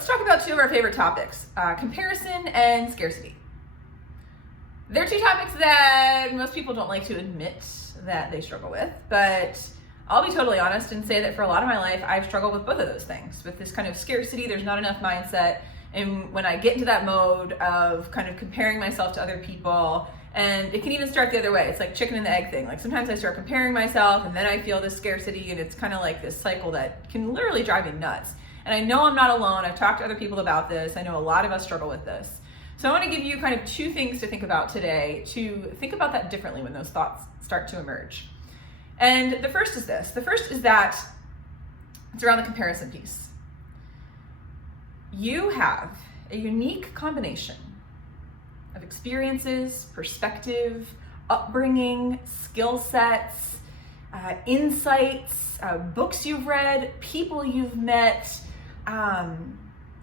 let's talk about two of our favorite topics, comparison and scarcity. They're two topics that most people don't like to admit that they struggle with, but I'll be totally honest and say that for a lot of my life, I've struggled with both of those things. With this kind of scarcity, there's not enough mindset. And when I get into that mode of kind of comparing myself to other people, and it can even start the other way. It's like chicken and the egg thing. Like sometimes I start comparing myself and then I feel this scarcity, and it's kind of like this cycle that can literally drive me nuts. And I know I'm not alone. I've talked to other people about this. I know a lot of us struggle with this. So I want to give you kind of two things to think about today, to think about that differently when those thoughts start to emerge. And the first is this. The first is that it's around the comparison piece. You have a unique combination of experiences, perspective, upbringing, skill sets, insights, books you've read, people you've met,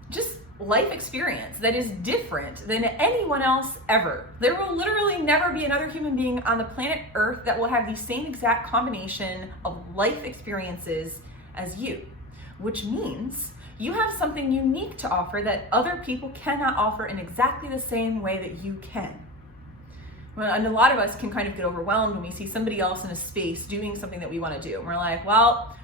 just life experience that is different than anyone else ever. There will literally never be another human being on the planet Earth that will have the same exact combination of life experiences as you, which means you have something unique to offer that other people cannot offer in exactly the same way that you can. Well, and a lot of us can kind of get overwhelmed when we see somebody else in a space doing something that we want to do. And we're like, well,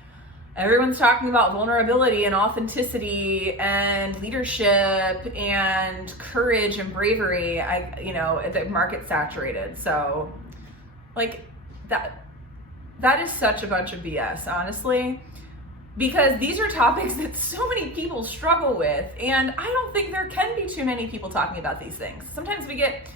everyone's talking about vulnerability and authenticity and leadership and courage and bravery. The market's saturated. So like that is such a bunch of BS, honestly, because these are topics that so many people struggle with. And I don't think there can be too many people talking about these things. Sometimes we get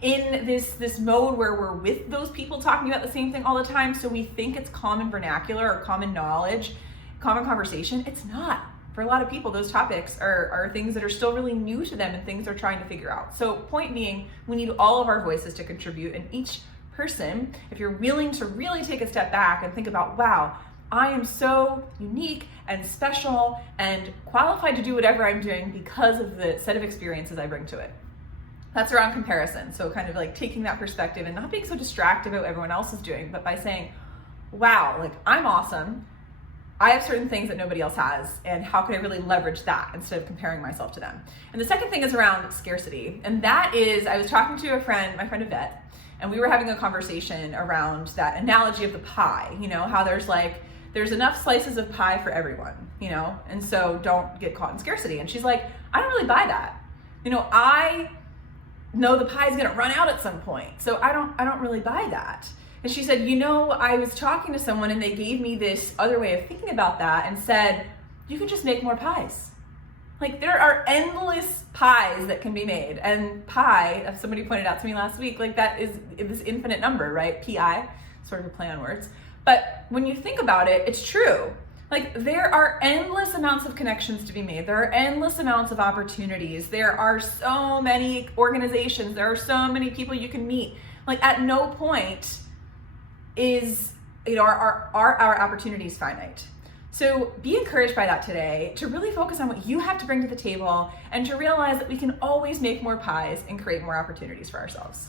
in this mode where we're with those people talking about the same thing all the time, so we think it's common vernacular or common knowledge, common conversation. It's not. For a lot of people, those topics are things that are still really new to them and things they're trying to figure out. So point being, we need all of our voices to contribute, and each person, if you're willing to really take a step back and think about, wow, I am so unique and special and qualified to do whatever I'm doing because of the set of experiences I bring to it. That's around comparison. So kind of like taking that perspective and not being so distracted about what everyone else is doing, but by saying, wow, like I'm awesome. I have certain things that nobody else has, and how can I really leverage that instead of comparing myself to them? And the second thing is around scarcity. And that is, I was talking to my friend Yvette, and we were having a conversation around that analogy of the pie, how there's enough slices of pie for everyone, and so don't get caught in scarcity. And she's like, I don't really buy that. I know the pie's gonna run out at some point, so I don't really buy that. And she said, I was talking to someone and they gave me this other way of thinking about that and said, you can just make more pies. Like there are endless pies that can be made. And pi, as somebody pointed out to me last week, like that is this infinite number, right? Pi, sort of a play on words. But when you think about it, it's true. Like there are endless amounts of connections to be made. There are endless amounts of opportunities. There are so many organizations. There are so many people you can meet. Like at no point is, our opportunities finite. So be encouraged by that today to really focus on what you have to bring to the table and to realize that we can always make more pies and create more opportunities for ourselves.